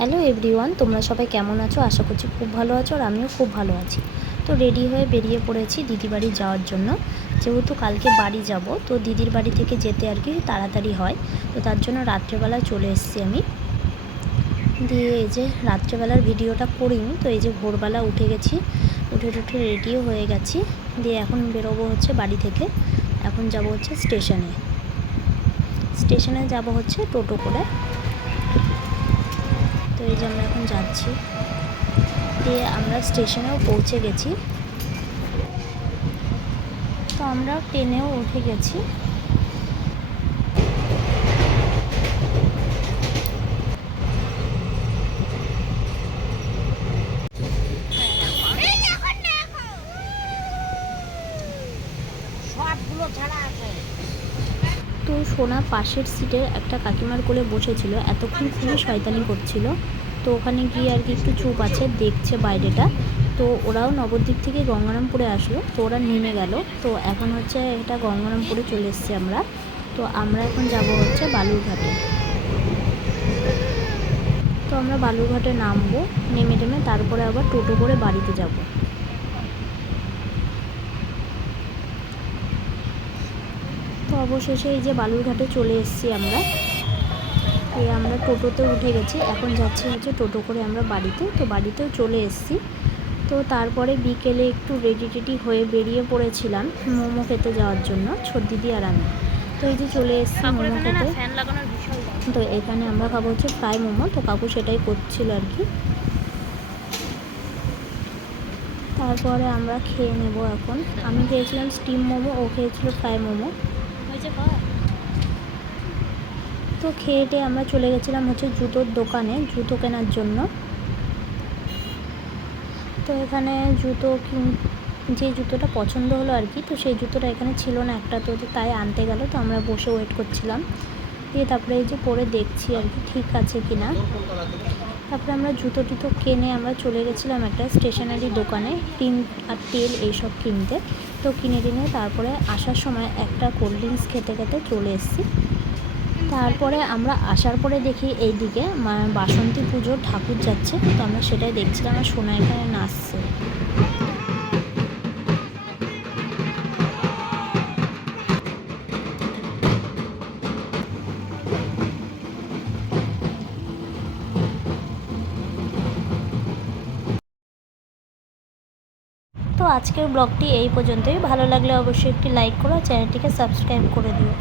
Hello everyone, তোমরা সবাই কেমন আছো? আশা করছি খুব ভালো আছো আর আমিও খুব ভালো আছি। তো রেডি হয়ে বেরিয়ে পড়েছি দিদির বাড়ি যাওয়ার জন্য। যেহেতু কালকে বাড়ি যাব, তো দিদির বাড়ি থেকে যেতে আর কি তাড়াতাড়ি হয়, তো তার জন্য রাত্রেবেলা চলে এসেছি আমি। দিয়ে এই যে রাত্রেবেলার ভিডিওটা করিনি, তো এই যে ভোরবেলা উঠে গেছি, উঠে রেডিও হয়ে গেছি। দিয়ে এখন বেরোবো হচ্ছে বাড়ি থেকে। এখন যাব হচ্ছে স্টেশনে যাব হচ্ছে টোটো করে। তো এই যে আমরা এখন যাচ্ছি। দিয়ে আমরা স্টেশনেও পৌঁছে গেছি। তো আমরা ট্রেনেও উঠে গেছি। তো সোনা পাশের সিটের একটা কাকিমার কোলে বসেছিল, এতক্ষণ খুবই শয়তানি করছিল। তো ওখানে গিয়ে আর কি একটু চুপ আছে, দেখছে বাইরেটা। তো ওরাও নবদ্বীপ থেকে গঙ্গারামপুরে আসলো, তো ওরা নেমে গেল। তো এখন হচ্ছে এটা গঙ্গারামপুরে চলে এসেছি আমরা। তো আমরা এখন যাব হচ্ছে বালুরঘাটে। তো আমরা বালুরঘাটে নামবো, নেমে তারপরে আবার টোটো করে বাড়িতে যাব। তো অবশেষে এই যে বালুরঘাটে চলে এসেছি আমরা। আমরা টোটোতে উঠে গেছি, এখন যাচ্ছি হচ্ছে টোটো করে আমরা বাড়িতে। তো বাড়িতেও চলে এসেছি। তো তারপরে বিকেলে একটু রেডি হয়ে বেরিয়ে পড়েছিলাম মোমো খেতে যাওয়ার জন্য, ছোট দিদি আর আমি। তো এই যে চলে এসেছি মোমো খেতে। তো এখানে আমরা খাবো হচ্ছে ফ্রাই মোমো, তো কাকু সেটাই করছিল আর কি। তারপরে আমরা খেয়ে নেব এখন। আমি খেয়েছিলাম স্টিম মোমো, ও খেয়েছিল ফ্রাই মোমো। তো খেয়ে আমরা চলে গেছিলাম হচ্ছে জুতোর দোকানে জুতো কেনার জন্য। তো এখানে যে জুতোটা পছন্দ হলো আর কি, তো সেই জুতোটা এখানে ছিল না একটা, তো তাই আনতে গেল। তো আমরা বসে ওয়েট করছিলাম। দিয়ে তারপরে এই যে পরে দেখছি আর কি ঠিক আছে কি না। তারপরে আমরা জুতো কিনে আমরা চলে গেছিলাম একটা স্টেশনারি দোকানে, ক্রিম আর তেল এইসব কিনতে। তো কিনে তারপরে আসার সময় একটা কোল্ড ড্রিঙ্কস খেতে চলে এসেছি। তারপরে আমরা আসার পরে দেখি এইদিকে বাসন্তী পুজোর ঠাকুর যাচ্ছে, তো আমরা সেটাই দেখছিলাম। আর সোনা এখানে নাচছে। তো আজকের ব্লগটি এই পর্যন্তই। ভালো লাগলে অবশ্যই একটি লাইক করো, চ্যানেলটিকে সাবস্ক্রাইব করে দিও।